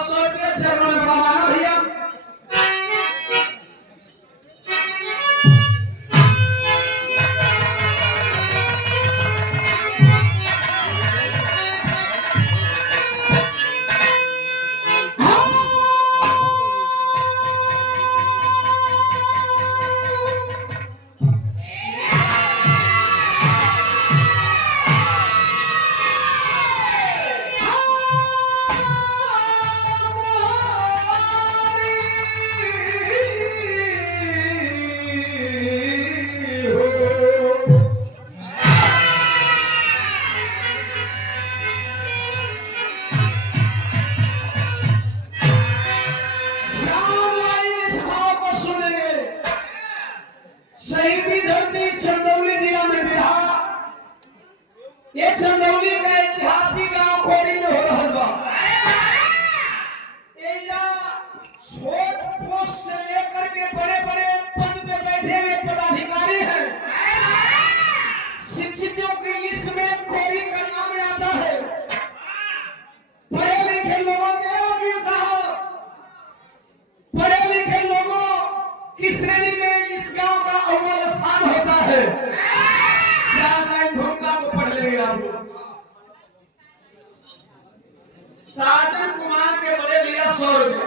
100 रुपया चरणों में प्रणाम भैया। शहीदी धरती चंदौली जिला में बिरहा, ये चंदौली का ऐतिहासिक गांव खोरी में हो रहा बा। एजा छोट पोस्ट से लेकर के बड़े बड़े पद पे बैठे हुए पदाधिकारी हैं। शिक्षितों की लिस्ट में खोरी का नाम आता है। पढ़े लिखे लोगों के वकील साहब, पढ़े लिखे लोगों की श्रेणी में इस गांव का अव्वल स्थान होता है। 4 लाइन भूमिका को पढ़ लेंगे आप लोग। साजन कुमार के बड़े भैया 100 रुपये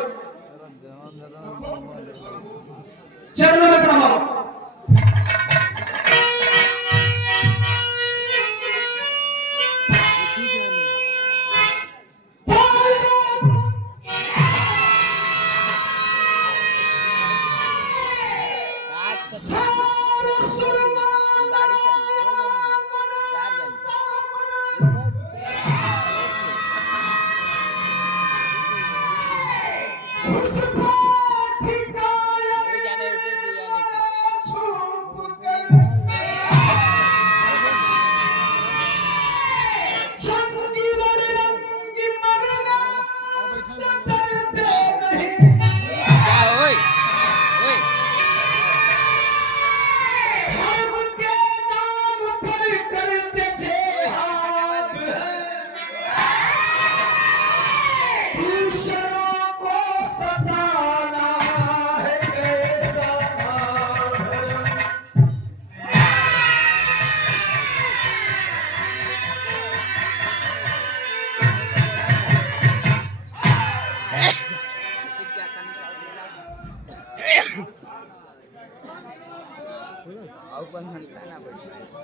चरणों में प्रणाम।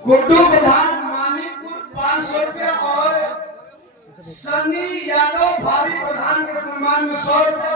गुड्डू प्रधान मानिकपुर 500 रुपया और सनी यादव भारी प्रधान के सम्मान में 100 रुपया।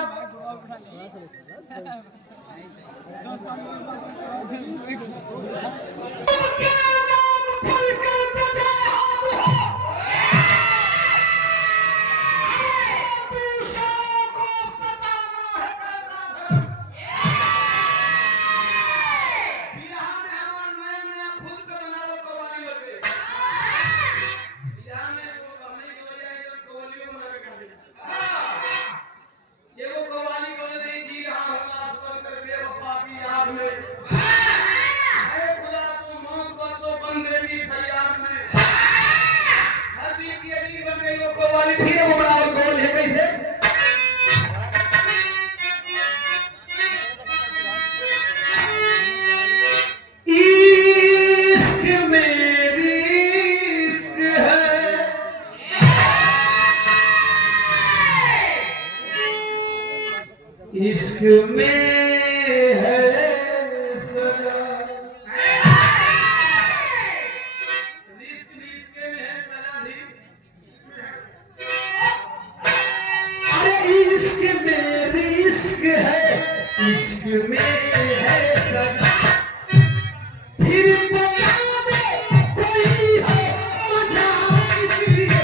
इश्क में है सजा, इश्क भी इश्क में है सजा भी। अरे इश्क में भी इश्क है, इश्क में है सजा। फिर बता दे कोई है मजा इसलिए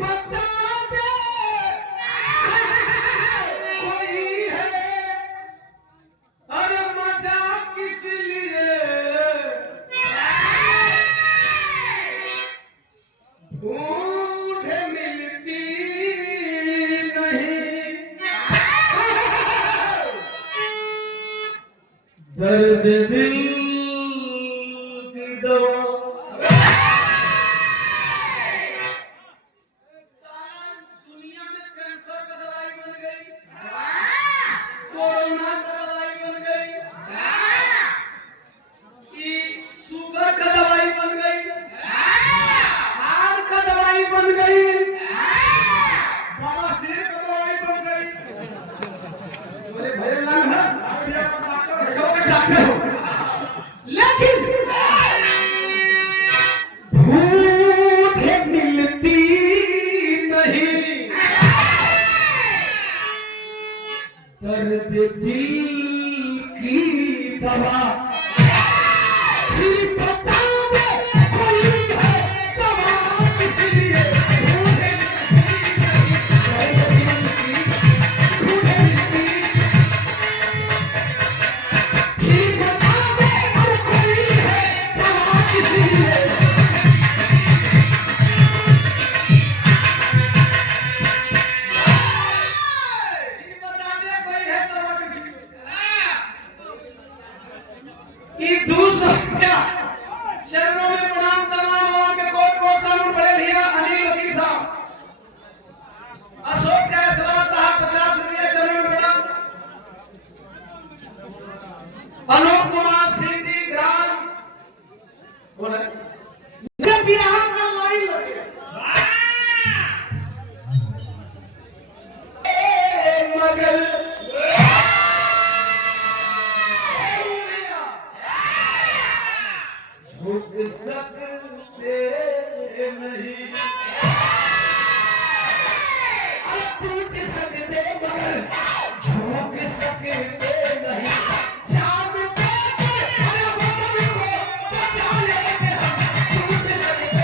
बता दे कोई है, अरे मजाक किस लिए, ढूंढ मिलती नहीं, दर्द दिल की दवा। दुनिया में कैंसर का दवाई बन गई, कोरोना का दवाई बन गई, कि शुगर का दवाई बन गई, हार्ट का दवाई बन गई, बवासीर का दवाई बन गई। बोले भैया डॉक्टर हो, लेकिन भूख मिलती नहीं, दर्द दिल की दवा। फिर बता दे कोई है दवा किस लिए, ढूंढ मिलती नहीं, फिर बता दे अरे कोई है दवा किस लिए। फिर बता दे कोई है दवा किस लिए। ये दूसरा चरणों में प्रणाम तमाम आपके कोट कोट सामने पड़े भैया अनिल वकील साहब, अशोक जायसवाल साहब 50 रुपया चरणों में प्रणाम, अनूप कुमार सिंह जी ग्राम बोले जब यहाँ का लाइन लगे मगर झुक सकते नहीं, टूट सकते मगर झुक सकते नहीं, चांद देकर हर वतन को बचा लेंगे हम, टूट सकते।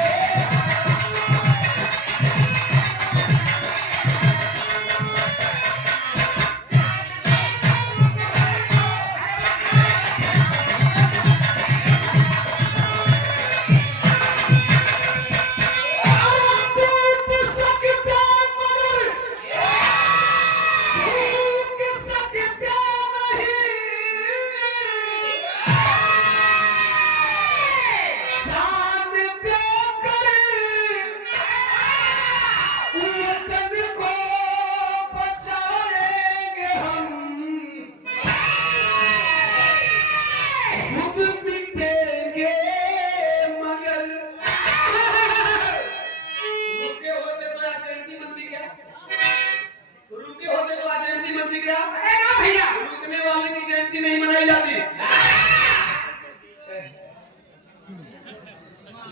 रुकने वाले की जयंती नहीं मनाई जाती।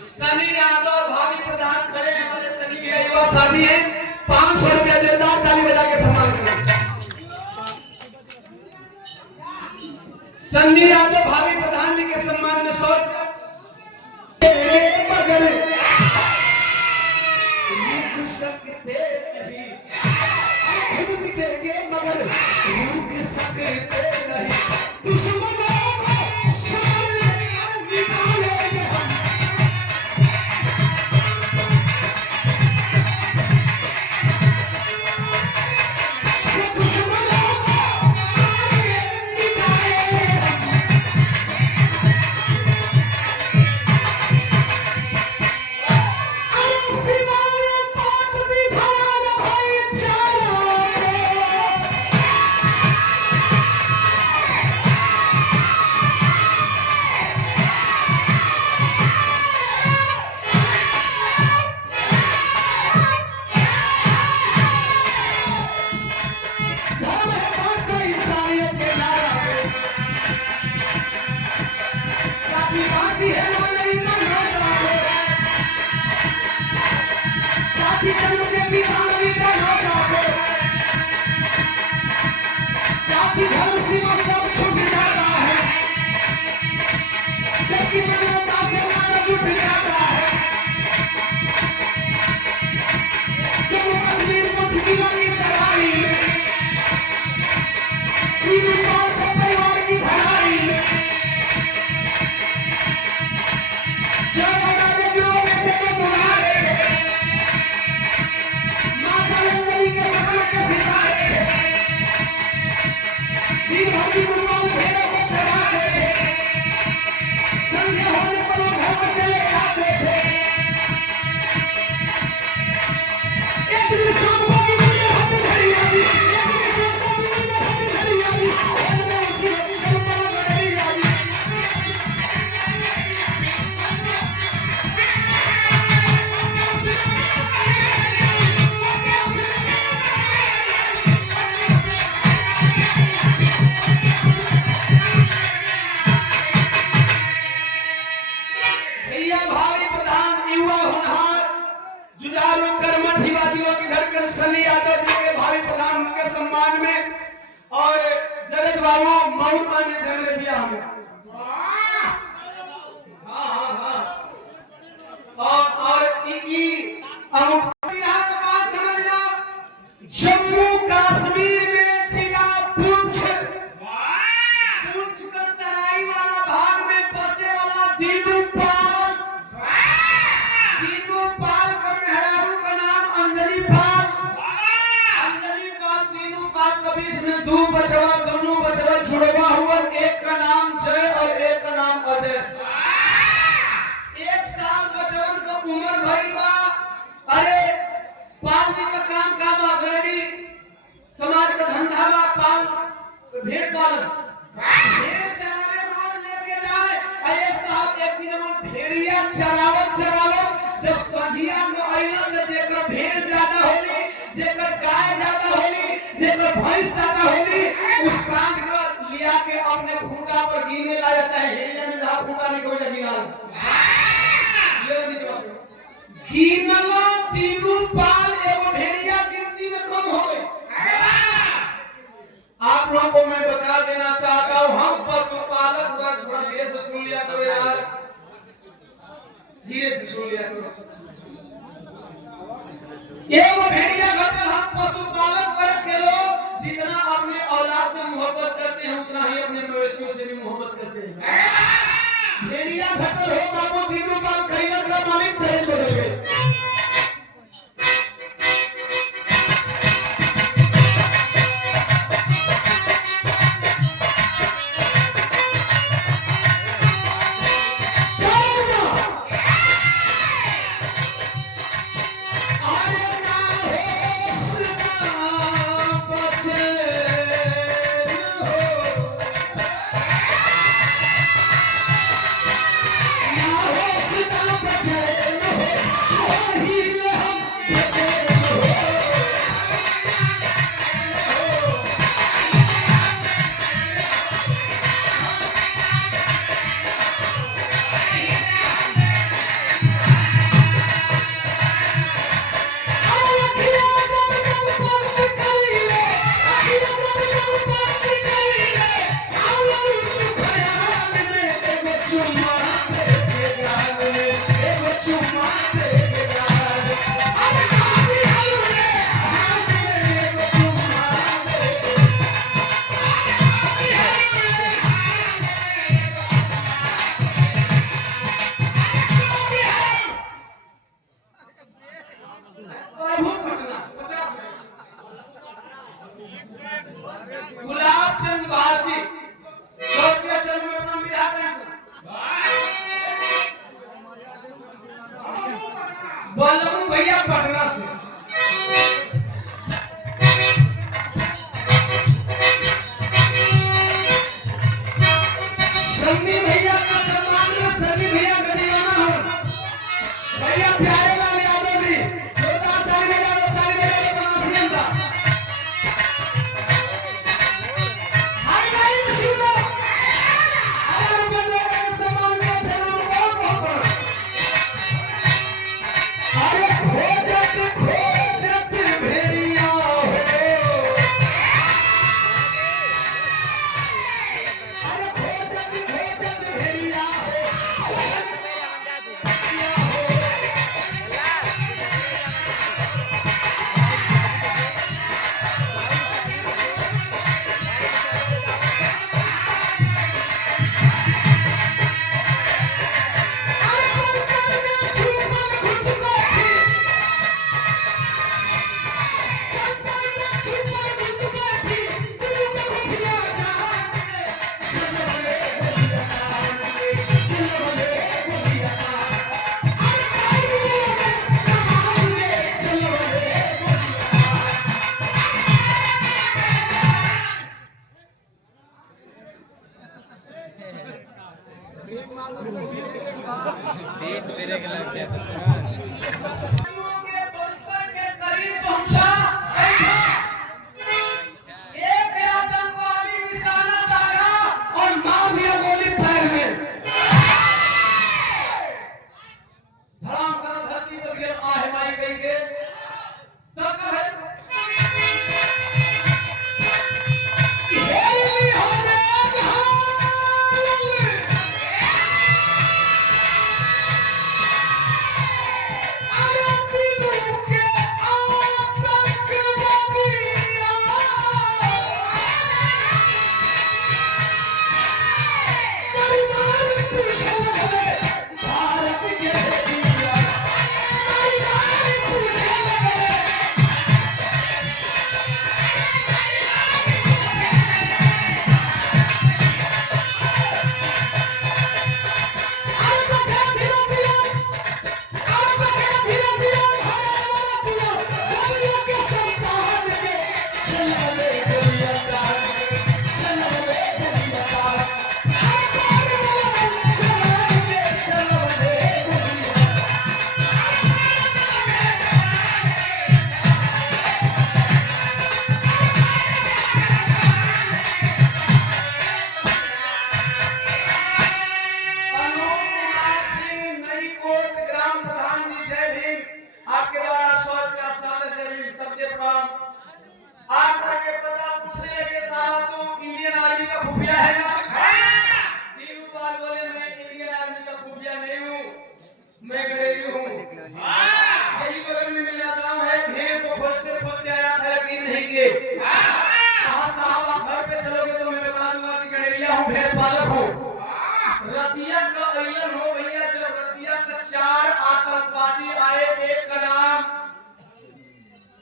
सनी यादव भावी प्रधान खड़े हैं, हमारे सनी के युवा साथी हैं, 500 रुपया देता, ताली बजा के सम्मान करना। सनी यादव भावी प्रधान जी के सम्मान में 100 रुपया मगर रुक सकते नहीं, खुद बिकेंगे मगर रुक सकते नहीं, दुश्मनों को सामने निकालेंगे हम। दुश्मनों को सामने निकालेंगे हम। अरे सिवाय पाप विधान भाईचारा जाति धर्म सीमा सब छूट जाता है, जबकि मानवता से नाता जुट जाता है। लोग इधर के सनी यादव जी के भावी प्रधान उनके सम्मान में और जगत बाबू मऊर माने थे मेरे ब्याह में। हाँ और अंगूठा के पास समझना जम्मू कश्मीर में जिला पुंछ का तराई वाला भाग में बसे वाला दीनू पाल का मेहरारू का नाम अंजलि पाल दीनू पाल कभी इसमें दो बचवा दोनों बचवा जुड़वा हुआ, एक का नाम जय और एक का नाम अजय। 1 साल बचवन का उम्र भइल बा। अरे पाल जी का काम का बा, गणरी समाज का धंधा बा, पाल भेड़ पालन भेड़ चरावे रोड लेके जाए। अये साहब एक दिन में भेड़िया चरावत जब संझिया में आइलन त जेकर भेड़ ज्यादा होली, जेकर गाय ज्यादा होली, जेकर भैंस ज्यादा होली, उस सांड का लिया के अपने खूंटा पर गिने लाया, चाहे हेड़िया में जहां खूंटा नहीं कोई गिना गिनला तीनों पाल एगो भेड़िया गिनती में कम हो गई। आप लोगों को मैं बता देना चाहता हूं, हम पशुपालक वर्ग थोड़ा धीरे से सुन लिया करो यार, धीरे से सुन लिया करो। एगो भेड़िया घटल, हम पशुपालक वर्ग के लोग जितना अपने औलाद से मोहब्बत करते हैं उतना ही अपने मवेशियों से भी मोहब्बत करते हैं। भेड़िया घटल हो बाबू दीनू पाल खैलर का मालिक दहेज बदल गए। गुलाब चंद भारती 100 रुपया चलो में अपना मिला करें बलमू भैया पटना से। सन्नी भैया का सम्मान में सन्नी भैया का दीवाना हूँ भैया प्यारे लाल यादव जी, जोरदार ताली बजा दो, ताली बजा दो बनारसी का। हाय लाइन सुनो, अरे बंदे का सम्मान में चलो बहुत बहुत। अरे खो जाते खो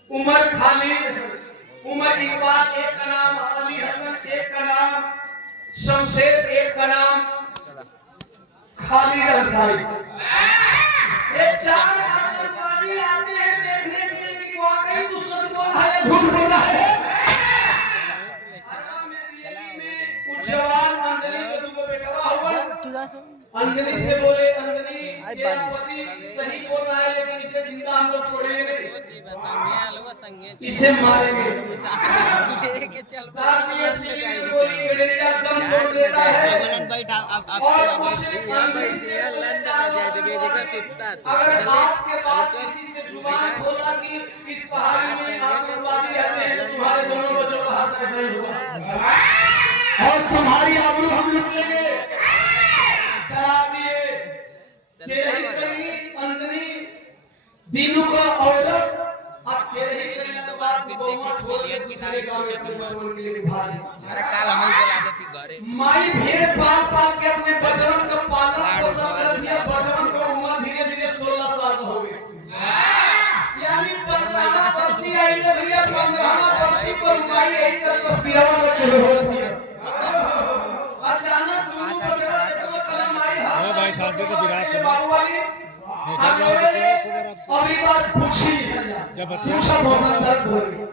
उमर खालिद, उमर इकबाल, एक का नाम अली हसन, एक का नाम शमशेर, एक का नाम खालिद अंसारी। ये चार आतंकवादी आते हैं देखने के लिए कि वाकई तू सच बोल रहा है झूठ बोल रहा है। अरवा में रियली में उस जवान अंजलि के दूगो बेटवा हुआ। अंजलि से बोले अंजलि तेरा पति सही बोल रहा है लेकिन इसे जिंदा हम लोग छोड़ेंगे नहीं, इसे मारेंगे। गोली गडेरिया दम तोड़ देता है और उसे अंजलि से अगर आज के बाद किसी से जुबान खोला कि इस पहाड़ी में आतंकवादी रहते हैं तुम्हारे दोनों बच्चों का हाथ ऐसा ही होगा और तुम्हारी आबरू हम लूट लेंगे। चला दिए अंजनी दीनू का औरत अब तेरे ही कहीं तो बात बहुमा छोड़ के दूसरे गांव में अपने बचवन के लिए भाग। अरे काल हम ही बोला देती घरे माई भेड़ पाल पाल के अपने बचवन का पालन पोषण कर दिया। बचवन का उम्र धीरे धीरे 16 साल का हो गया, यानी 15वां वर्षी आई है भैया। 15वां वर्षी पर माई यही कर तस्वीरवा में के हो रही है। अचानक दोनों बचवा देखो कलम माई हाथ भाई साहब तो विराट से बाबू वाली अगली बार पूछी जब पूछा मौसम दर्द हो गई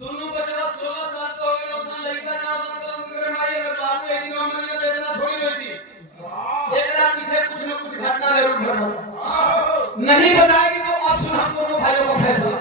दोनों बचवा 16 साल तो हो गए उसने लड़का ना संतरन करे माई अगर बाबू एक दिन हमने ने बेदना थोड़ी रहती एकरा पीछे कुछ न कुछ घटना जरूर घटा नहीं बताएगी तो अब सुन हम दोनों भाइयों का फैसला।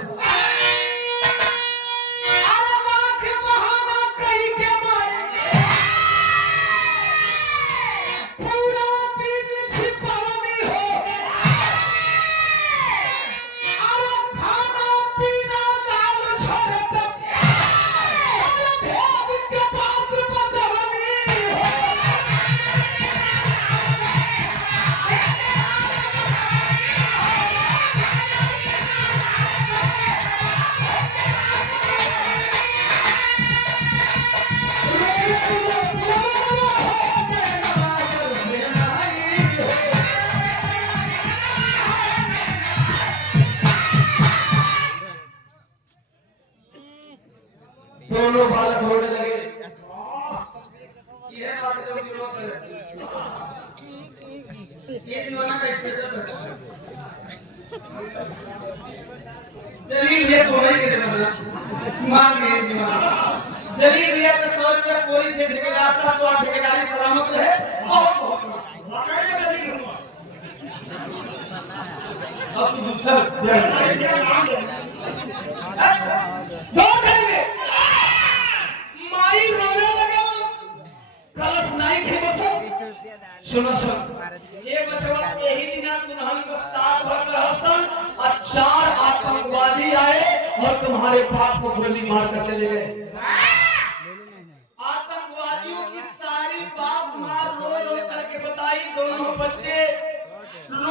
दोनों बालक रोने लगे। ये बात तो ये दीवाना का स्पेशल चलिए भैया कोई के देना मान मेरे दीवाना चलिए भैया तो 100 रुपया कोई से ठेकेदार था तो ठेकेदारी सलामत है बहुत बहुत वाकई में नहीं कहूंगा। अब दूसरा दो करेंगे माई रोने लगे कलश नहीं खे बस सुनो सुन ये बचवा यही दिना दुल्हन को साथ भर कर हसन और 4 आतंकवादी आए और तुम्हारे बाप को गोली मार कर चले गए।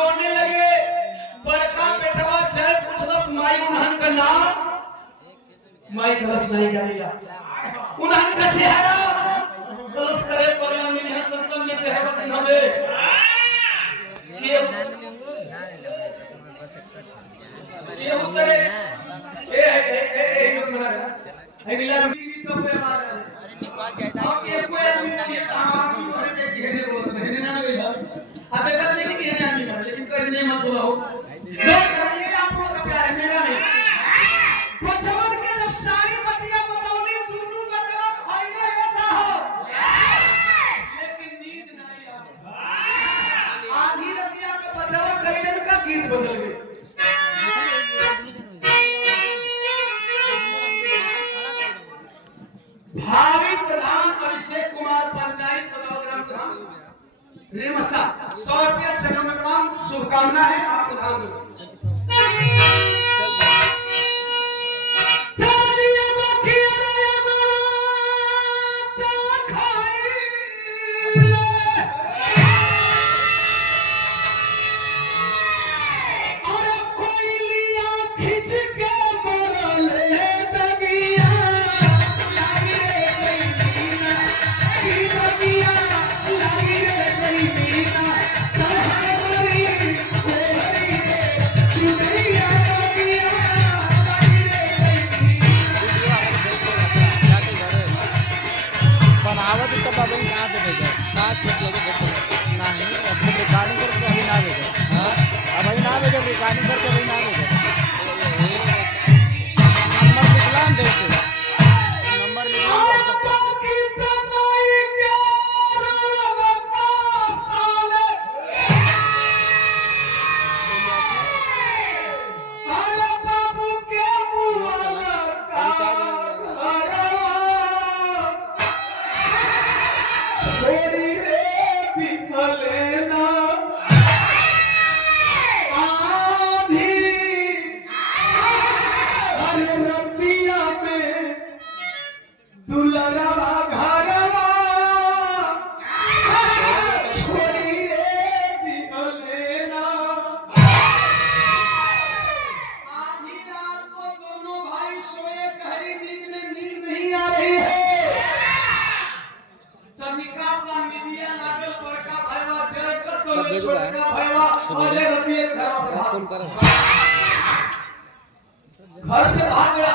रोने लगे। बड़का बेटवा जय पूछलस माई उन्हन का नाम। माई कलस नहीं जानिया उन्हन का चेहरा कलस करे पगला मिली है सत्संग में चेहरा से हमें ये उतरे ए मत मना है नीला रंग का पे मार अब ये कोई आदमी नहीं है हमारा क्यों है कि घेरे बोलते हैं ना नहीं अब देखा नहीं कि घेरे आदमी है लेकिन कोई नहीं मत बोलो लोग करेंगे आप लोग का प्यार है मेरा नहीं बचवन के जब सारी बतियां बतौली दोनों बचवा खाइले ऐसा हो लेकिन नींद नहीं आई आधी रतिया का बचवा कइले का गीत बदल गए। भावी प्रधान अभिषेक कुमार पंचायत ग्राम प्रधान रेमसा 100 रुपया चरण में प्रणाम शुभकामना है आप प्रधान रिकॉर्डिंग करके वही ना भेजा नंबर निकला हम देखते नंबर घर से भाग गया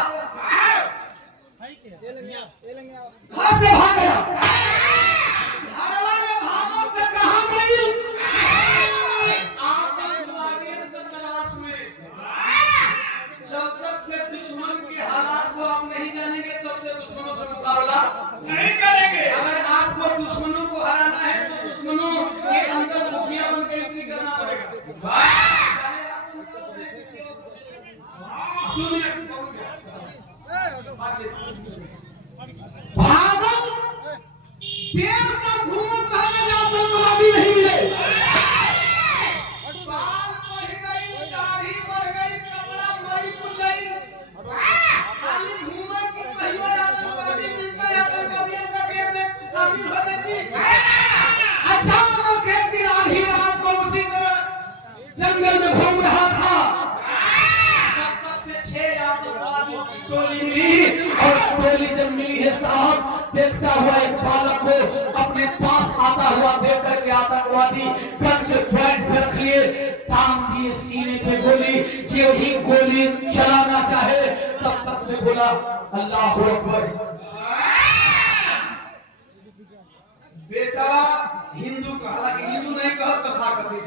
घर से भाग गया घर वाले भागो पे कहां गई आतंकवादियों की तलाश में जब तक से दुश्मन के हालात को आप नहीं जानेंगे तब से दुश्मनों से मुकाबला नहीं करेंगे। अगर आपको दुश्मनों को हराना है तो दुश्मनों के अंदर मुखिया बनकर एंट्री करना पड़ेगा। भागल पेड़ सा घूमत रहे आतंकवादी नहीं मिले बाल बढ़ गई दाढ़ी बढ़ गई कपड़ा मरी कुचई खाली घूमर की कहियो आतंकवादी मिलता आतंकवादियों का गेम में शामिल हो जाती। अच्छा वो खेती आधी रात को उसी तरह जंगल में घूम रहा था आतंकवादियों की टोली मिली और टोली जब मिली है साहब देखता हुआ एक बालक को अपने पास आता हुआ देख करके आतंकवादी गन के पॉइंट पे रख लिए तान दिए सीने पे गोली जो ही गोली चलाना चाहे तब तक से बोला अल्लाह अकबर। बेटा हिंदू का हालांकि हिंदू नहीं कहा तथाकथित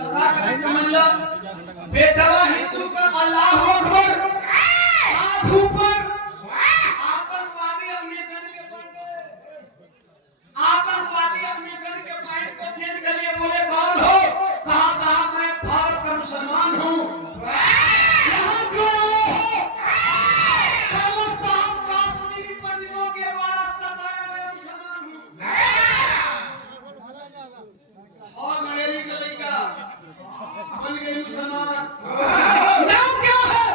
तथाकथित समझ लो बेटा हिंदू का अल्लाह अकबर हाथ ऊपर आतंकवादी अपने गन के पॉइंट को चेंज कर लिए बोले कौन हो कहा साहब मैं भारत का मुसलमान हूं यहां क्यों साहब कश्मीरी पंडितों के द्वारा सताया गया मुसलमान हूं और मलेरी का लड़का बन गई मुसलमान। नाम क्या है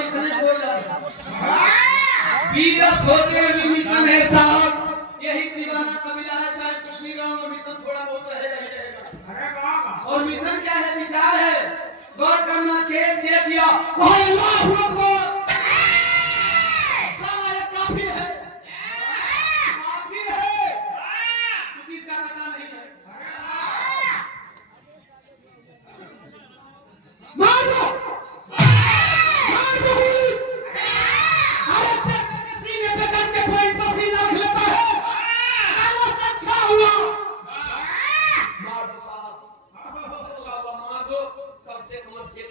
मिशन कोई बीदस होते भी मिशन है साहब। यही दीवाना कबीला है, चाहे कुछ भी गाँव में मिशन थोड़ा बहुत रहेगा ही रहेगा। और मिशन क्या है, विचार है, गौर करना। चेक किया अल्लाहू अकबर, सारा काफिर है, काफिर है, क्योंकि इसका कटा नहीं है। मार दो, मार दो, अरे चेक के सीने पे गन के पॉइंट पसीना रख लेता है, अल्लाह से अच्छा हुआ। मार दो साहब, अच्छा हुआ, मार दो। कम से कम एक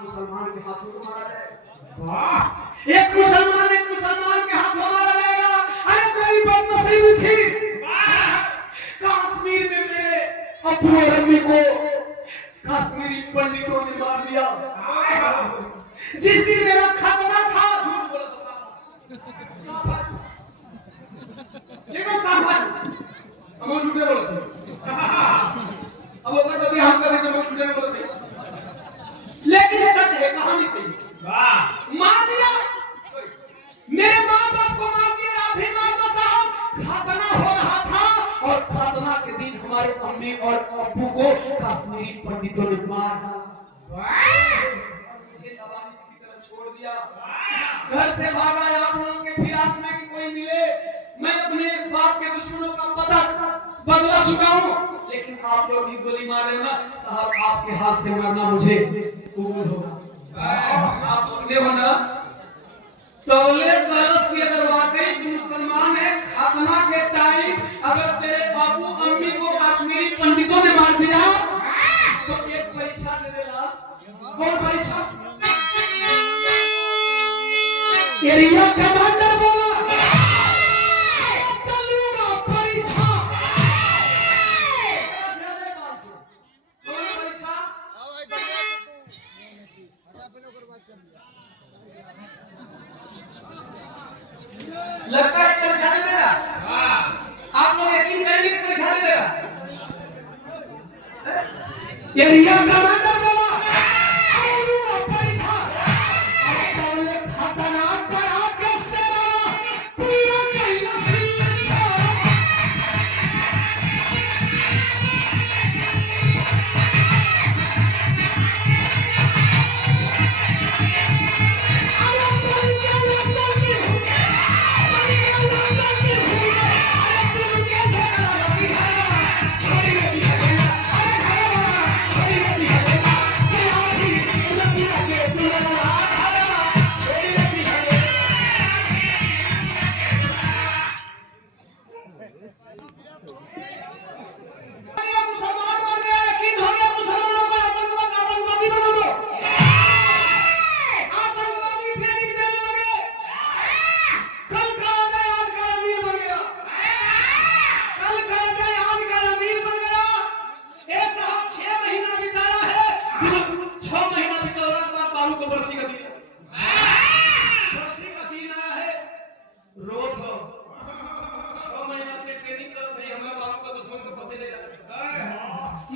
मुसलमान के हाथों को मारा जाएगा। वाह, एक मुसलमान के हाथों मारा जाएगा। अरे मेरी बदनसीबी थी, कश्मीर में मेरे अब्बू और अम्मी को कश्मीरी पंडितों ने मार दिया। जिस दिन मेरा खतना था, झूठ बोला था लेकिन साहब हम झूठे बोलते अब अगरबत्ती हम कर रहे हैं तो हम झूठे बोलते, लेकिन सच है, कहानी सही। वाह, मार दिया, मेरे माँ बाप को मार दिया, आप भी मार दो साहब। खतना हो रहा था और खतना के दिन हमारे अम्मी और अब्बू को कश्मीरी पंडितों ने मार डाला। मुझे लवारिस की तरफ छोड़ दिया, घर से भागा। आप लोगों के फिराक में कि कोई मिले, मैं अपने बाप के दुश्मनों का पता बदला चुका हूँ, लेकिन आप लोग भी गोली मार रहे हो ना साहब, आपके हाथ से मरना मुझे कबूल होगा। आप अपने होना तौले कलश की, अगर वाकई तुम मुसलमान है, खतना के टाइम अगर तेरे अबू अम्मी को कश्मीरी पंडितों ने मार दिया तो एक परीक्षा दे देना। कौन परीक्षा? एरिया कमांडर बोला परीक्षा। कौन परीक्षा? लगता है परीक्षा दे देगा। आप लोग यकीन करेंगे कि परीक्षा दे देगा? एरिया कमांडर बोला परीक्षा। खतरनाक करा के सेना पूरा कैलाश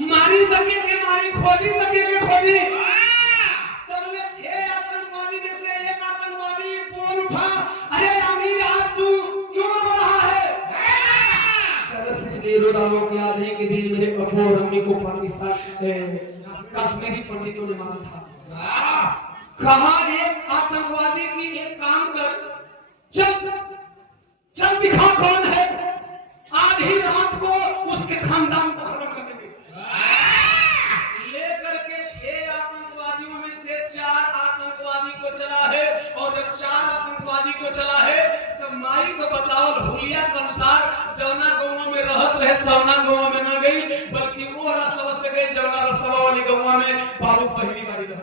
मारी तके के मारी, खोजी तके के खोजी। तबले 6 आतंकवादी में से एक आतंकवादी बोल उठा, अरे अमीर आज तू क्यों रो रहा है? कलश इसलिए रो रहा हूं कि आज ही के दिन मेरे अब्बू और अम्मी को पाकिस्तान कश्मीरी पंडितों ने मारा था। कहा एक आतंकवादी की एक काम कर, चल दिखा कौन है, आज ही रात को उसके खानदान को खत्म कर देंगे। लेकर के 6 आतंकवादियों में से 4 आतंकवादी को चला है, और जब 4 आतंकवादी को चला है तब माई को बताओ हुलिया के अनुसार जौना गांव में रहत रहे तौना गांव में न गई, बल्कि वो रास्ता से गई जौना रास्ता वाली गांव में बाबू पहली बारी रह।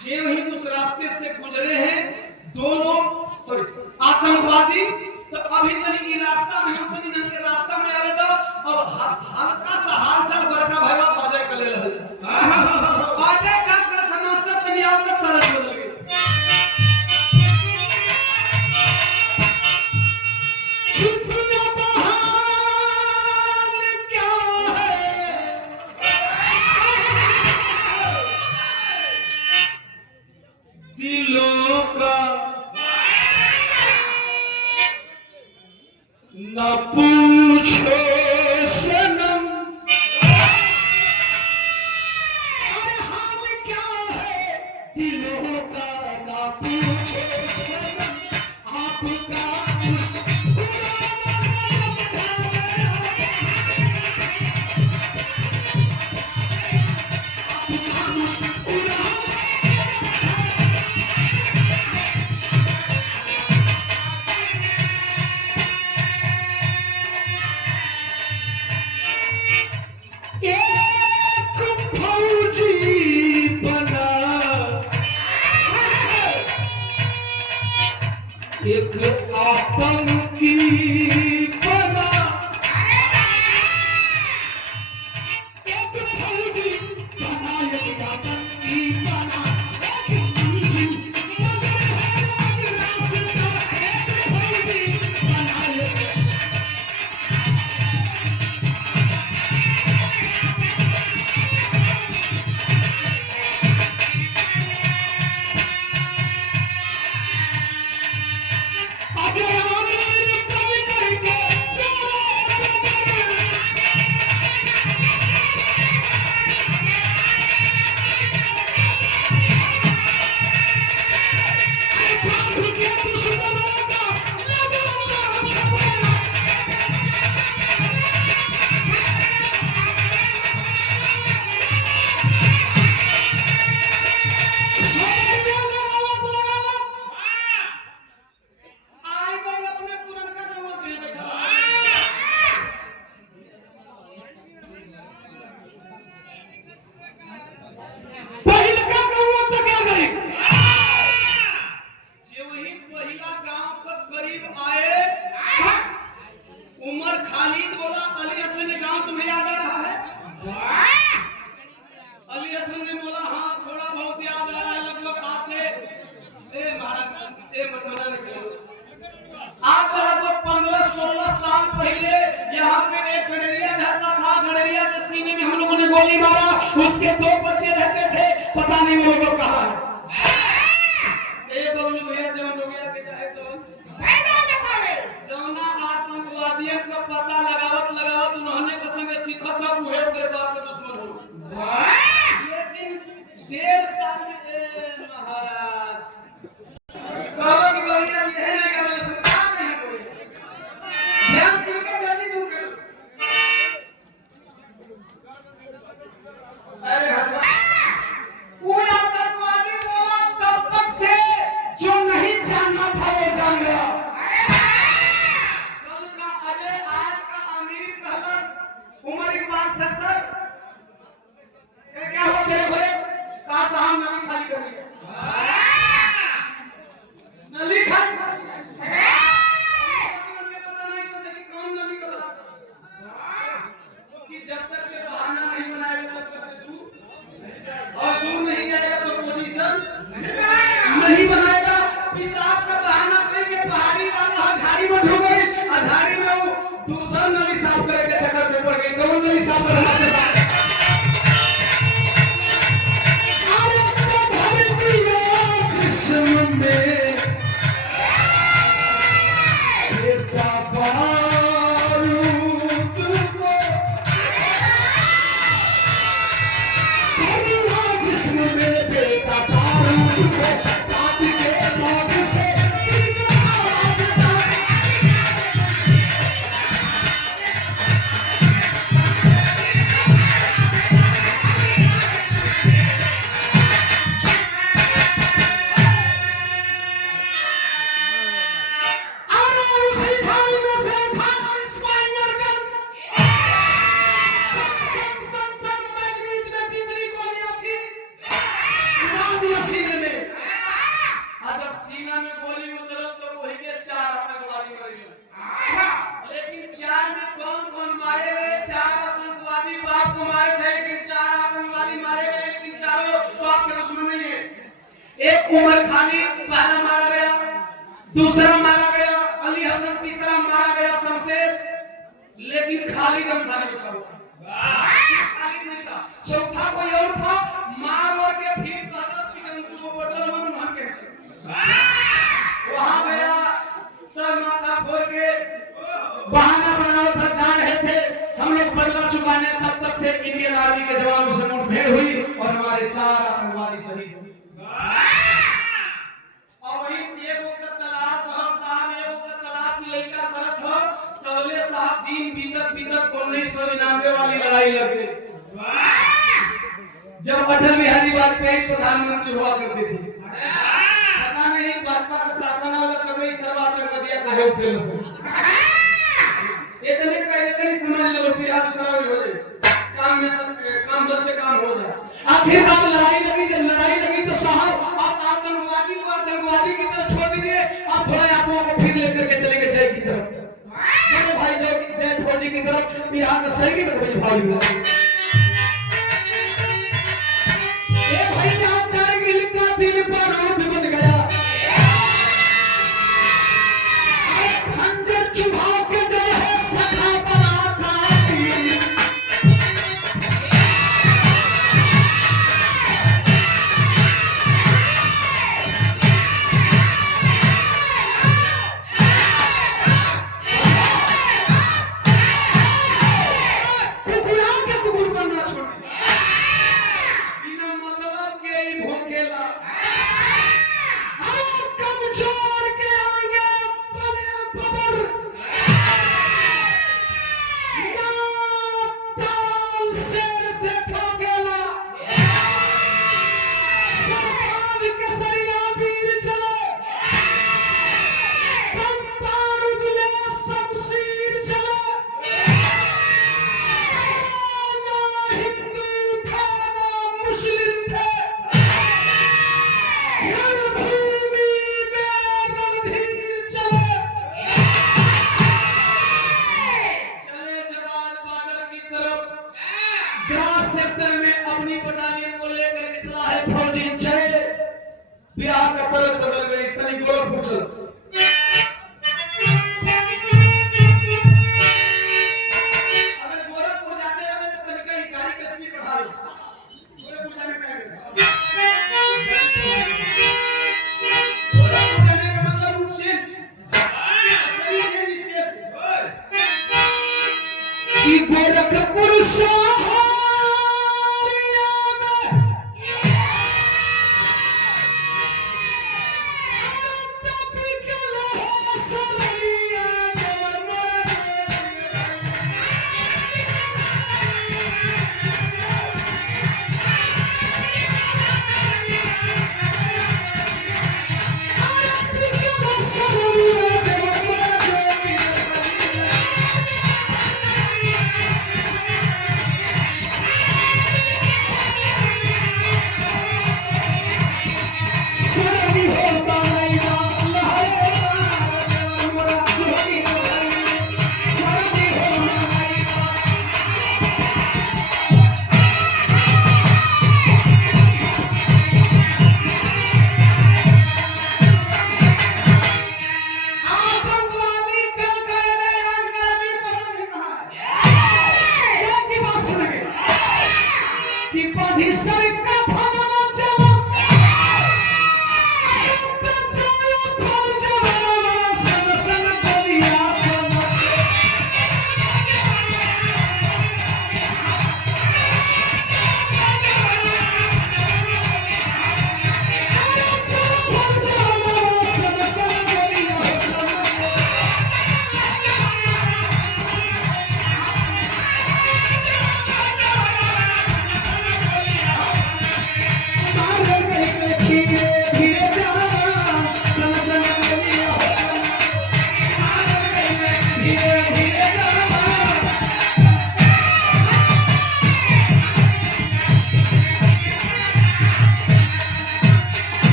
जे वही उस रास्ते से गुजरे हैं 2 लोग आतंकवादी, तो अभी तक ये रास्ता में हसनी नन के रास्ता में आवे तो अब हल्का सा हालचाल बड़का भाईवा बाजे कर ले रहल। बाजे का करत मास्टर तनी आवत तरस बदल गई। दुनिया बहाल क्या है, दिलों का न पूछो सनम, अरे हाल क्या है दिलों का न पूछो सनम, आपका एक आतंकी बना, एक फौजी बना, एक आतंकी बना, एक फौजी मगर है रास्ता, एक फौजी बना, एक उमर खालिद बोला अली हसन ने गांव तुम्हें याद आ रहा है? अली हसन ने बोला हाँ थोड़ा बहुत याद आ रहा है, लगभग आज से मरना निकले आज से लगभग 15-16 साल पहले यहाँ पे एक गडरिया रहता था। गडरिया के सीने में हम लोगों ने गोली मारा, उसके 2 बच्चे रहते थे, पता नहीं वो लोग कहाँ है। बबलू भैया जवान हो गया बेटा है तो जौना आतंकवादियों का पता लगावत उन्होंने के संगे सीखत था उहे ओकरे बाप के दुश्मन हो। लेकिन 1.5 साल में महाराज बाबा की गोलियां भी है ना कर सरकार नहीं कोई ध्यान करके जल्दी दूर करो। अरे वो आतंकवादी बोला तब तक से जो नहीं जानना था वो जान गया। उमर इकबाल से सर क्या हुआ तेरे घरे? कहा साहब नली खाली कर दी। नली खाली पता नहीं चलता कि कौन नली का कि जब तक से बहाना नहीं बनाएगा तब तक से दूर और दूर नहीं जाएगा तो पोजीशन नहीं बनाएगा। पेशाब का बहाना करके पहाड़ी झाड़ी में ढूंढ गई और झाड़ी में वो दूसरा नली साफ करके चक्कर में पड़ गई। कौन नली साफ करना से जिस्म में जिस्म में बेटा बारूद एक उमर खालिद पहला मारा गया, दूसरा मारा गया अली हसन, तीसरा मारा गया शमशेर, लेकिन खालिद अंसारी बचा हुआ। खालिद नहीं था, चौथा कोई और था। मार के फिर कागज की जंतु को चल मन के लड़ाई लग गई। जब अटल बिहारी वाजपेयी प्रधानमंत्री हुआ करते थे, पता नहीं भाजपा का शासन वाला कभी सर्व आतंकवादिया काहे उठे से इतने समझ लो फिर आप सराव हो जाए, काम दर से काम हो जाए। आखिरकार लड़ाई लगी, जब लड़ाई लगी तो साहब आप आतंकवादी को आतंकवादी की तरफ छोड़ दीजिए, आप थोड़ा आप लोगों को फिर लेकर के चलेंगे जय की तरफ, दोनों भाई जय फौजी की तरफ। यहाँ का सही में कभी भाई हुआ ए भाई, यहाँ कारगिल का दिन बारूद बन गया, खंजर चुभाव के जब है सखा बनाता कुकुरा के कुकुर बनना छोड़ बिना मतलब के ही भूखेला, कमजोर के आगे बने बबर, ताल शेर से ठोकेला, सरकार के सरिया वीर चले, बम बारूद ले शमशीर चले, ना हिंदू थे ना मुस्लिम थे, रणभूमि में रणधीर चले जवान बॉर्डर की तरफ, द्रास सेक्टर में अपनी बटालियन को लेकर के चला है फौजी जय। बिहार का तरफ बदल गई, तनी गोरखपुर चल। अगर गोरखपुर जाते हैं तो तनिका ही गाड़ी की स्पीड बढ़ा लो, गोरखपुर जाने का गोरखपुर जाने का मतलब रूट चेंज कि गोरखपुर शहरिया में तभी के लोग सलिया में मरे, तभी के लोग सलिया में मरे।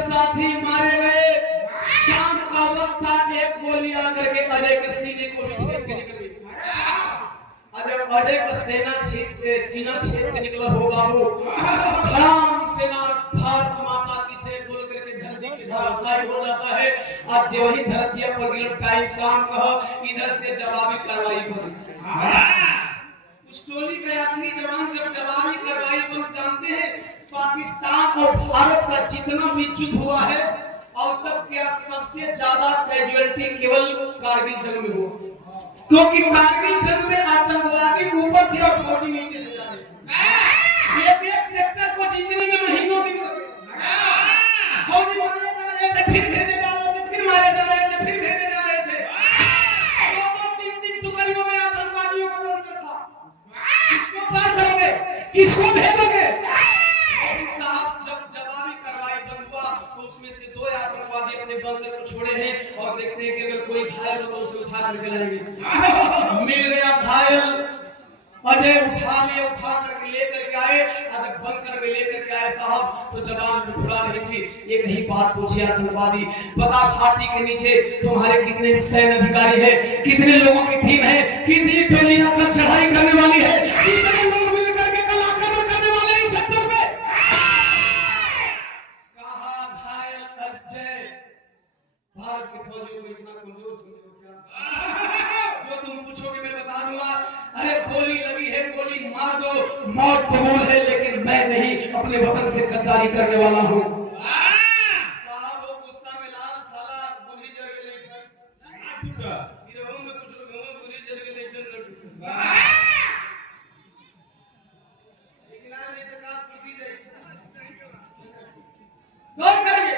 साथी मारे गए, शाम का वक्त था, एक गोली आकर के अजय के सीने को भी छेद के निकल गई। जब अजय का सीना छेद के निकला हो बाबू, राम सेना भारत माता की जय बोल करके धरती की धराशायी हो जाता है। अब जो ही धरती पर गिर टाइम शाम का इधर से जवाबी कार्रवाई बन, उस टोली का आखिरी जवान जब जवाबी कार्रवाई बन, जानते हैं पाकिस्तान और भारत का जितना भी युद्ध हुआ है और तब क्या सबसे ज्यादा कैजुअलिटी केवल कारगिल जंग में हुआ, क्योंकि कारगिल जंग में आतंकवादी ऊपर थे और फौजी नीचे से जा रहे। एक सेक्टर को जीतने में महीनों दिन लगे, फौजी मारे थे फिर भेजे जा किसको पार करोगे, किसको भेजोगे? लेकिन साहब जब जवाबी कार्रवाई बंद हुआ तो उसमें से 2 आतंकवादी अपने बंदर को छोड़े हैं और देखते हैं कि अगर कोई घायल हो तो उसे उठा करके लाएंगे। मिल गया घायल, अजय उठा करके लेकर के आए। जब बंद करके लेकर के आए साहब तो जवान लुढ़ा रही थी। एक ही बात पूछी आतंकवादी, बता घाटी के नीचे तुम्हारे कितने सैन्य अधिकारी है, कितने लोगों की टीम है, कितनी टोलियां कर चढ़ाई करने वाली है, कितने लोग मिलकर के कल आक्रमण करने वाले हैं इस सेक्टर पे? कहा घायल अजय। भारत के फौजियों को इतना कमजोर समझो क्या? जो तुम पूछोगे मैं बता दूंगा। अरे गोली लगी है, गोली मार दो, मौत कबूल है, लेकिन मैं नहीं अपने वतन से गद्दारी करने वाला हूँ। साहब वो गुस्सा में लाल साला गोली जल के ले टूटा, गिरोह में कुछ लोग गोली जल के ले टूटा, लेकिन आज ये तो काम छूटी जाएगी। गौर करेंगे,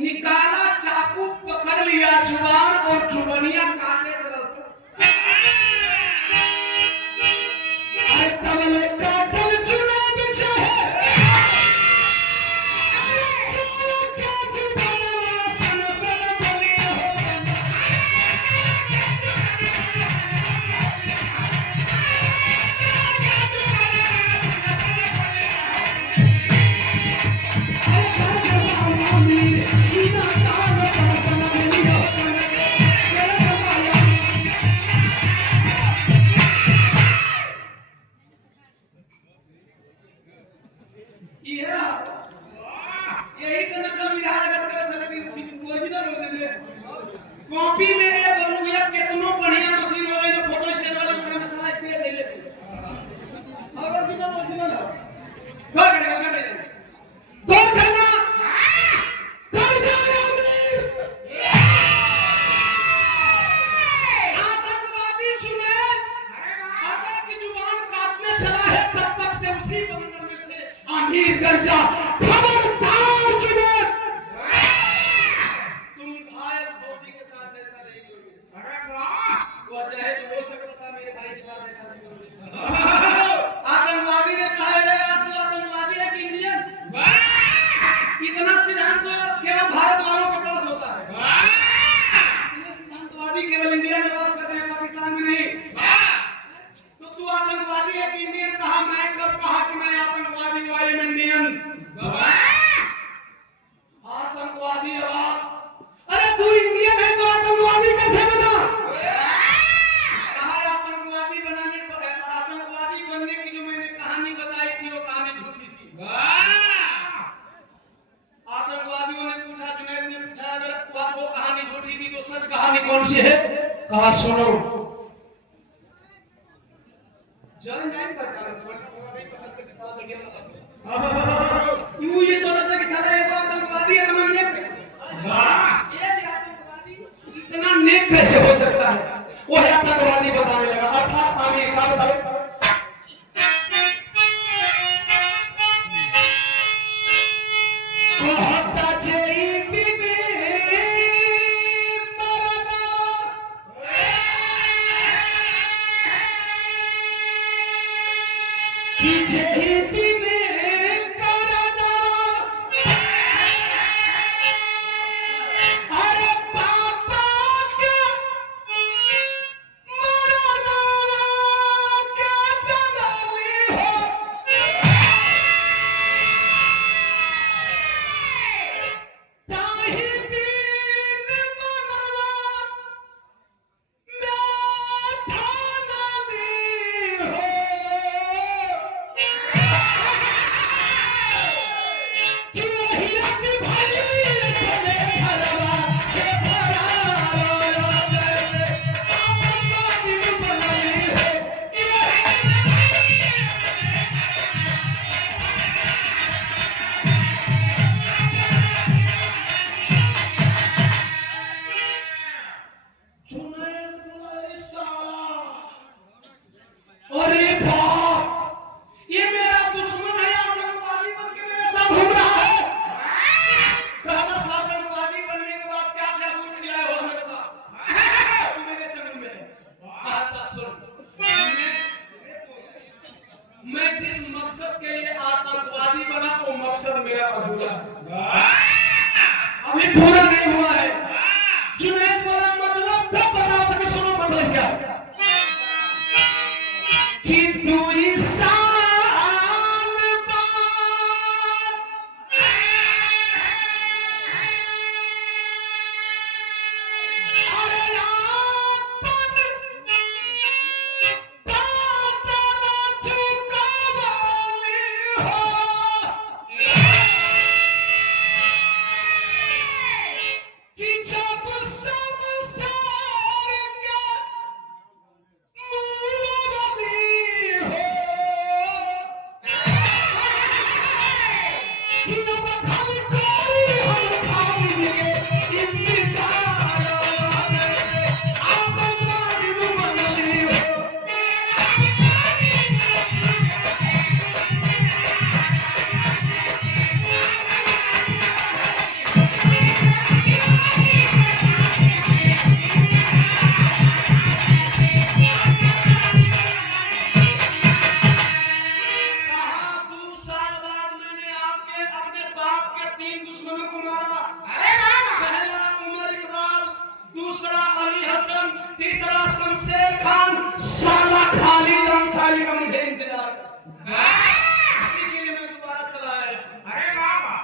निकाला चाकू, पकड़ लिया जुबान और जुबानियां काटने चला। अरे तबले काटल जुबान से है, चलो क्या जुबान सन सन बोलिया हो। सीधा कान सन सन बोलिया हो। यही तो नकल मिराज अगर करे थे, लेकिन ओरिजिनल हो गए। कॉपी में ये बोलूं भैया कितनो बढ़िया मशीन वाला जो फोटो स्टेट वाला उसमें में सारा इसलिए सही लेते और ओरिजिनल गौर करेंगे, गौर करना, कर जाओ अमीर। आतंकवादी चुने आगे की जुबान काटने चला है, तब तक से उसी बंदर में से अमीर कर जा। खबरदार चुने, तुम घायल फौजी के साथ ऐसा नहीं करोगे। वो चाहे तो बोल सकता था मेरे भाई के साथ ऐसा नहीं करोगे। आतंकवादी ने कहा रे तू आतंकवादी है कि इंडियन? इतना सिद्धांत तो केवल भारत वालों के पास होता है। इतने सिद्धांतवादी केवल इंडिया में वास करते हैं, पाकिस्तान में नहीं। तो तू आतंकवादी है कि इंडियन? कहा मैं कब कहा कि मैं आतंकवादी हूं, आई एम इंडियन। आतंकवादी अरे तू इंडियन है तो आतंकवादी कैसे बना? कहा आतंकवादी बनाने आतंकवादी बनने की जो मैंने कहानी बताई थी वो कहानी झूठी थी। आतंकवादियों ने पूछा, जुनैद ने पूछा, अगर वो कहानी झूठी थी तो सच कहानी कौन सी है? कहा सुनो, जन नहीं पहचाना ये तो लगता कि साला ये तो आतंकवादी है, समझ गए? ये आतंकवादी इतना नेक कैसे हो सकता है? वो है आतंकवादी बताने लगा। अर्थात आमिर का बताओ, मैं जिस मकसद के लिए आतंकवादी बना वो मकसद मेरा अधूरा है, अभी पूरा नहीं हुआ है। जुनैद बोला मतलब तब बताओ तो कि सुनो मतलब क्या है कि तू इस साल बाद अरे आपन बादल चुकावली हो कि जब संसार के मूलबनी हो कि अब खाली कोई हम खाएंगे इंतजार से आतंकवादी बनली हो। कहा 2 साल बाद मैंने आपके अपने बाप के 3 दुश्मनों को मारा। पहला उमर इकबाल, दूसरा अली हसन, तीसरा शमशेर खान, साला खालिद अंसारी का मुझे इंतजार है। इसी के लिए मैं दोबारा चला आया। अरे बाबा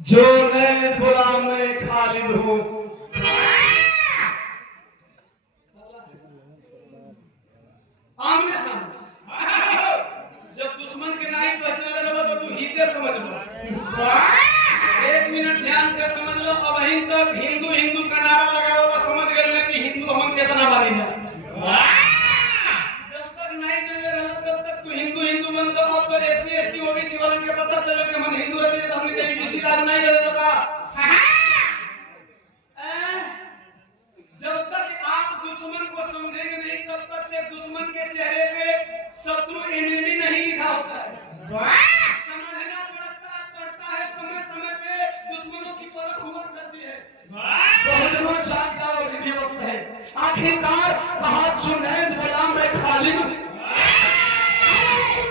जो नैन बोला मैं खालिद हूँ। आमने सामने जब दुश्मन के नहीं बचने लगा तो तू हिंदे समझ लो। 1 मिनट ध्यान से समझ लो। अब तक हिंदू हिंदू का नारा लगा वाला समझ गए कि हिंदू हम कितना मानी जाए। जब तक नहीं जाने रहा तब तक तू हिंदू हिंदू मन तो अब तो एससी एसटी ओबीसी वालों के पता चले कि हम हिंदू रहते तो हमने कहीं बीसी राज नहीं दे तो का। जब तक आप दुश्मन को समझेंगे नहीं तब तक से दुश्मन के चेहरे पे शत्रु एनिमी नहीं लिखा होता है। समझना पड़ता है समय समय पे दुश्मनों की परख हुआ करती है। बहुत लोग जाग जाओ विधि वक्त है। आखिरकार कहा जुनैद बोला मैं खालिद हूं।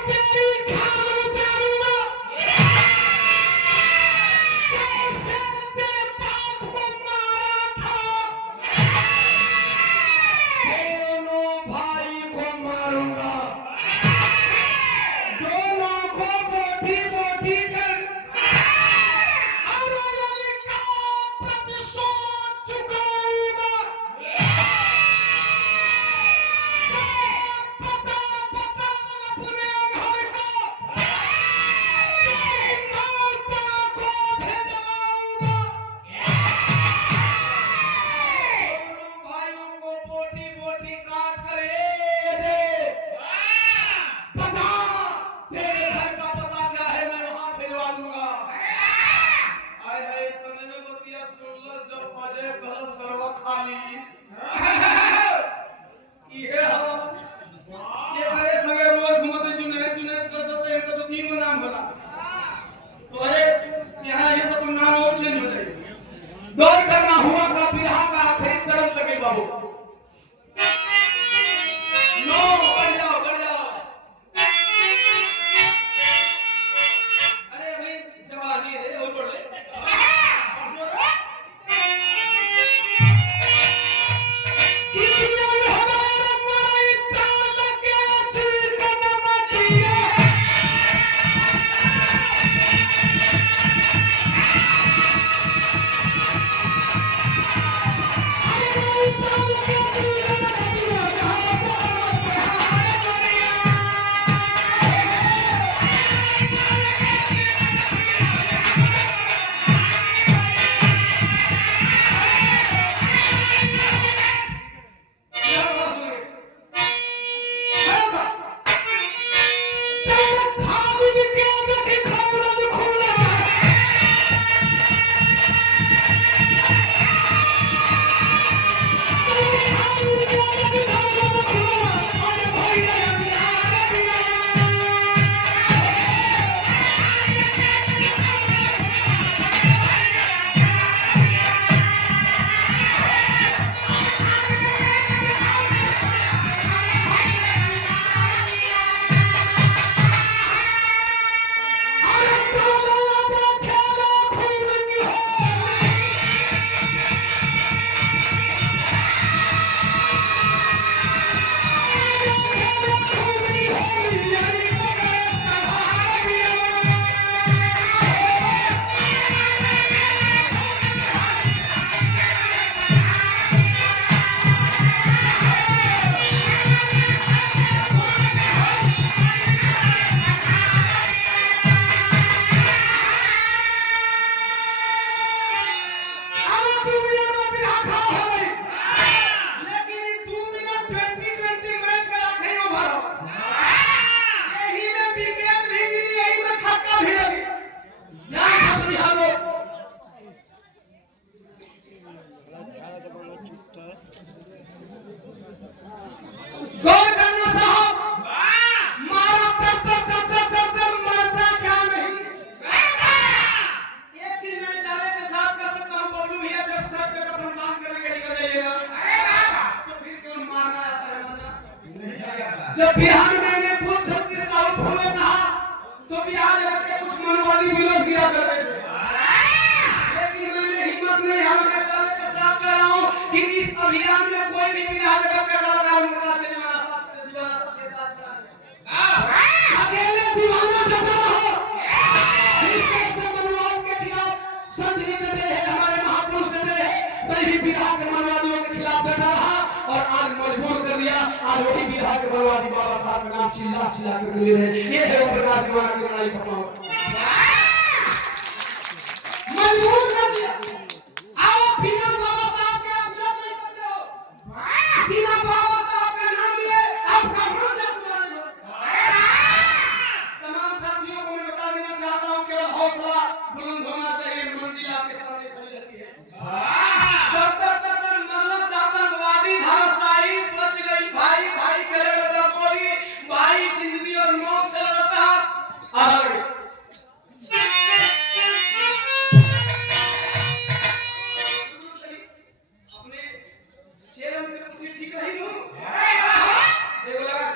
तेरी खाल उतारूंगा जैसे तेरे बाप को मारा था। दोनों भाई को मारूंगा, दोनों को बोटी बोटी कर और अली का प्रतिशोध चुकाऊंगा। पता पता अपने घर को माता को भेजवाऊंगा। दोनों भाइयों को बोटी बोटी काट कर मारो। यही में विकेट भी गिरी, यही में छक्का भी लगी। ध्यान से सुनिए लोग। गौर करना साहब, मारा तर मरता क्या नहीं। एक चीज मैं दावे के साथ कह सकता हूँ, बबलू भैया जब सर पे कपड़ा बांध करके निकल जाइएगा तो फिर क्यों मारना आता है वरना? जब बिहार में मैंने फूल शक्ति साहब फूल ने कहा तो बिहार जगत के कुछ मनवादी विरोध किया कर रहे थे, लेकिन मैंने हिम्मत नहीं हार के दावे के साथ कह रहा हूँ कि इस अभियान में कोई भी बिहार जगत के कलाकार उनका देने वाला सबके साथ अकेले दीवाना डटा रहो। इस तरह से मनवाद के खिलाफ संत जी डटे हैं, हमारे महापुरुष डटे हैं, मैं भी बिहार के मनवादियों के खिलाफ डटा रहा और आज मजबूर कर दिया। आज वही बिहार के मनवादी बाबा साहब का नाम चिल्ला चिल्ला के ले रहे हैं। ये है वो प्रकार दीवाना की लड़ाई परफॉर्मेंस मजबूर कर दिया। आओ बिना बाबा साहब के आप चल नहीं सकते हो, बिना बाबा साहब का नाम लिए आपका मंच तुम्हारे हो। तमाम साथियों को मैं बता देना चाहता हूं, केवल हौसला बुलंद होना चाहिए, मंजिल आपके सामने खड़ी रहती है। तर मरलस आतंकवादी धराशायी बच गई, भाई भाई के लगे गोली, भाई जिंदगी और मौत से लड़ता आगे। अपने शेरम से पूछी ठीक नहीं हूं, देखो लगा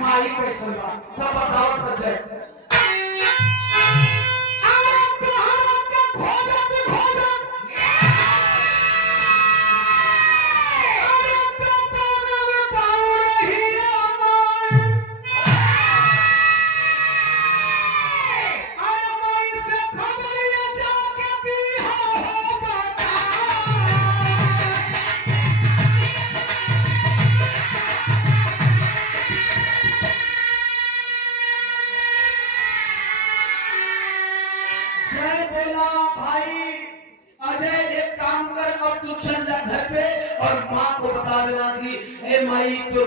माई कैसे बताओ अजय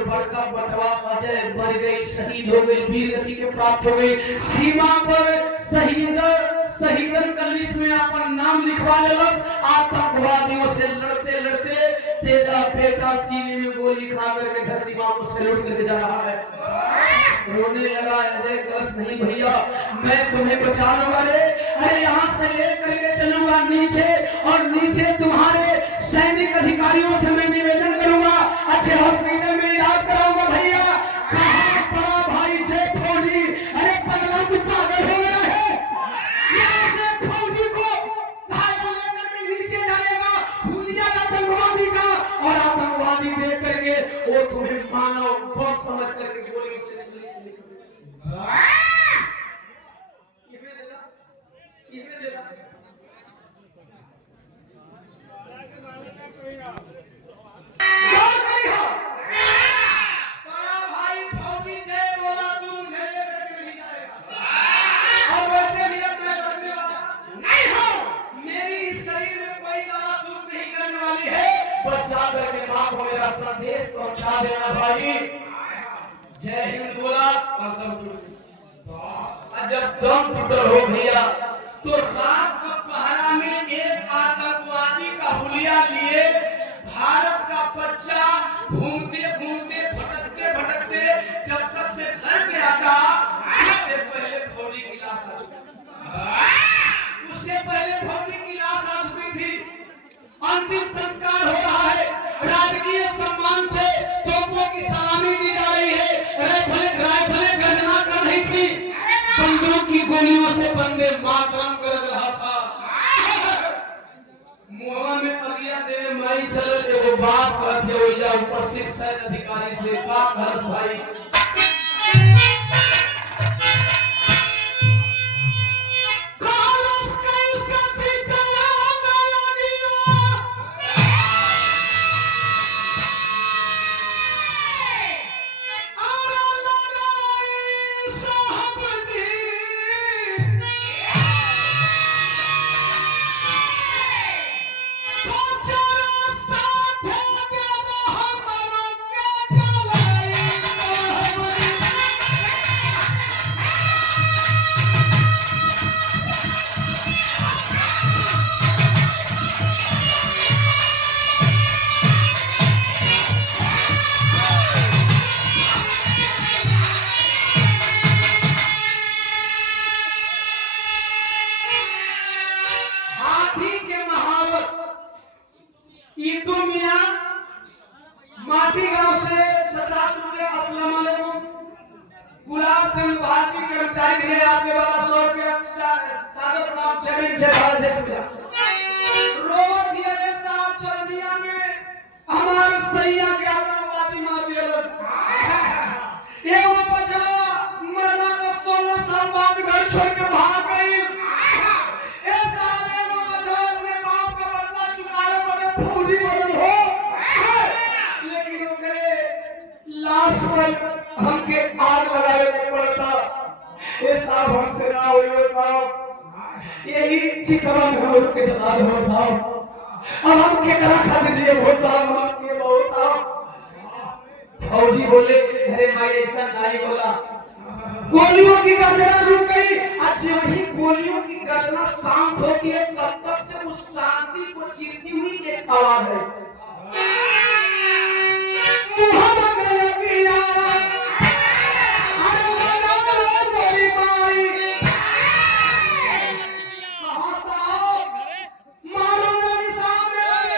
बड़का बटवा अजय मर गई, शहीद हो गई, वीर गति के प्राप्त हो गई। सीमा पर शहीदन का लिस्ट में अपन नाम लिखवा लेलस। आतंकवादियों से लड़ते लड़ते तेरा बेटा सीने में गोली खा करके धरती मां से लुट करके जा रहा है। रोने लगा अजय, कलश नहीं भैया, मैं तुम्हें बचा लूंगा रे। अरे यहाँ से लेकर के चलूंगा नीचे, और नीचे तुम्हारे सैनिक अधिकारियों से मैं निवेदन करूंगा, अच्छे हॉस्पिटल में इलाज कराऊंगा। भैया कहाँ पड़ा भाई से फौजी? अरे पगला तू पागल हो गया है? यहाँ से फौजी को घायल लेकर के नीचे जाएगा हुलिया आतंकवादी का, और आतंकवादी देख करके वो तुम्हें मानव बम समझ करके गोली से संदेश पहुंचा देना भाई। जय हिंद बोला और दम टूट। जब दम टूटल हो भैया तो रात को पहरा में एक आतंकवादी का हुलिया लिए भारत वंदे मातरम करत रहा था मुहवा में अगिया देवे माई चलल एगो बाप कहत है ओइजा उपस्थित सैन्य अधिकारी से का कहत भाई माटी गांव से 50 रुपये अस्सलाम वालेकुम गुलाब चंद भारतीय कर्मचारी भी है आपके वाला 100 रुपया सादर प्रणाम जमीन जय भारत जय श्री राम रोवत दिया ये साहब चरनिया में हमारी सैया के आतंकवादी मार दिए ये वो बचवा मरला का 16 साल बाद घर छोड़ के भाग गई ये साहब ये वो बचवा अपने बाप का बदला चुकाने वाले फौजी बदल हो लाश पर हमके आग लगावे के पड़ता ये साहब हमसे ना होई हो साहब यही चितवा में हम लोग के जला दो साहब अब हम के करा खातिर जी बहुत साहब हम के बहुत साहब फौजी बोले अरे भाई ऐसा नहीं बोला गोलियों की गर्जना रुक गई आज वही गोलियों की गर्जना शांत होती है तब तक से उस शांति को चीरती हुई एक आवाज है मुहम्मद ने किया अरे लगा मेरी माई कहां साहब मारो नानी साहब मेरे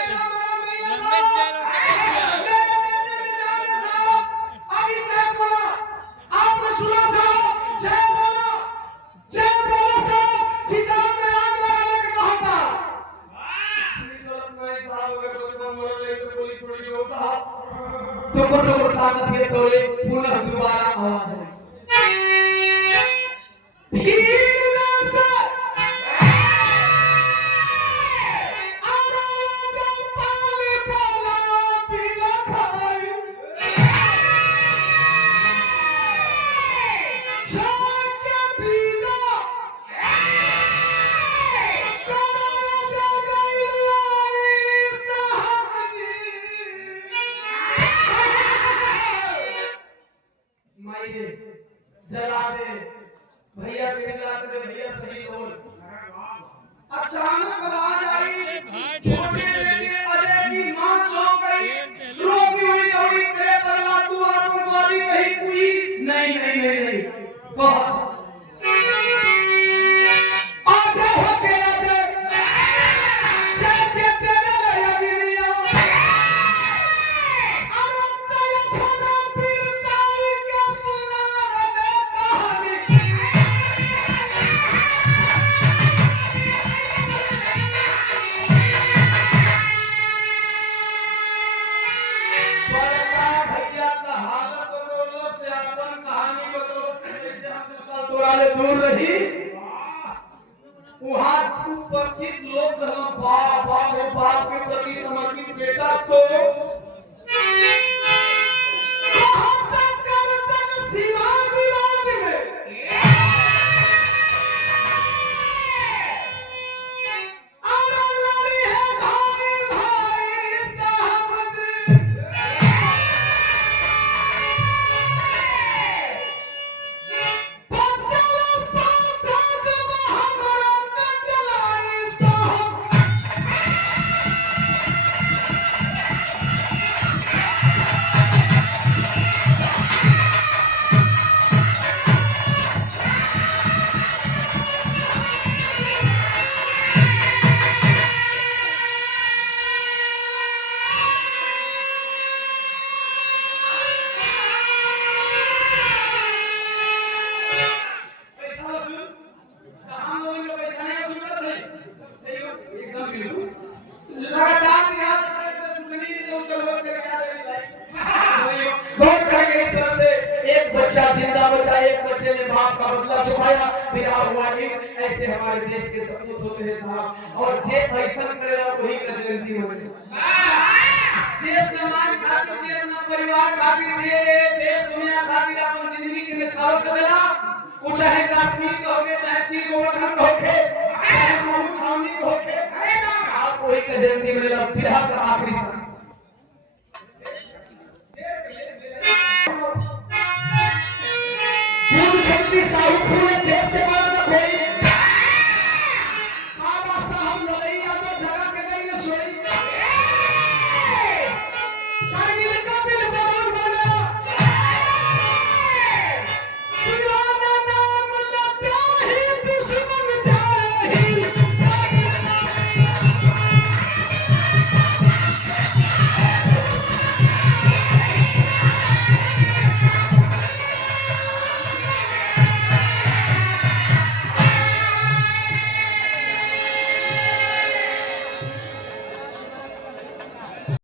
बेटे की जान साहब अभी जय बोला आपने सुना साहब जय बोला साहब सीता में आग लगाने का कहा था गलत नहीं साहब अगर कोई मर ले तो गोली थोड़ी हो साहब तो ताकत है तोले पुनः दोबारा आवाज है भीड़ में से आराम पाले बोला पीला खाई शान के पीना जला दे भैया के विदा कर दे भैया शहीद हो अचानक आवाज आई छोटे बेटे अजय की मां चौंक गई रोती हुई दौड़ी करे पगला तू आतंकवादी कहीं कोई नहीं कह आजा हो तेरा जय के तेरे लया बिलिया दूर रही वहां उपस्थित लोग बाप के प्रति समर्पित बेटा तो सीमा विवाद में बच्चा जिंदा बचा, एक बच्चे ने बाप का बदला चुकाया, विदा हुआ एक। ऐसे हमारे देश के सपूत होते हैं साहब, और जे ऐसा करेगा वही का जयंती होगी। जे समाज खातिर, जे अपना परिवार खातिर, जे देश दुनिया खातिर अपन जिंदगी के निछावर कर देला, वो चाहे कश्मीर का होके, चाहे श्री गोवर्धन का होके, चाहे महू छावनी का होके, आप वही का जयंती मनेला। विदा का आखिरी समय साहू पूरे देश से बड़ा न कोई, बाबा साहब लड़ैया तो जगह के गई न सोई।